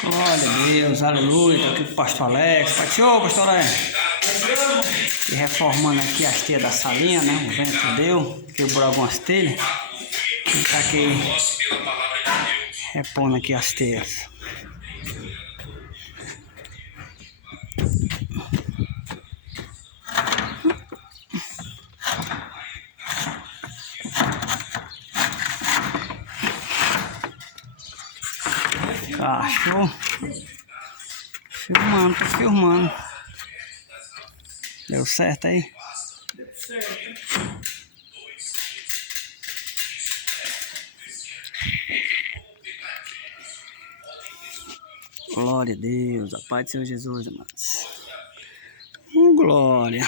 Glória a Deus, aleluia. Tô aqui com o pastor Alex. Patiô, pastor Alex. E reformando aqui as telhas da salinha, né? O vento deu, quebrou algumas telhas. E tá aqui repondo aqui as telhas. Ah, show. Filmando, tô filmando. Deu certo aí? Deu certo. Glória a Deus, a paz do Senhor Jesus, amados. Glória.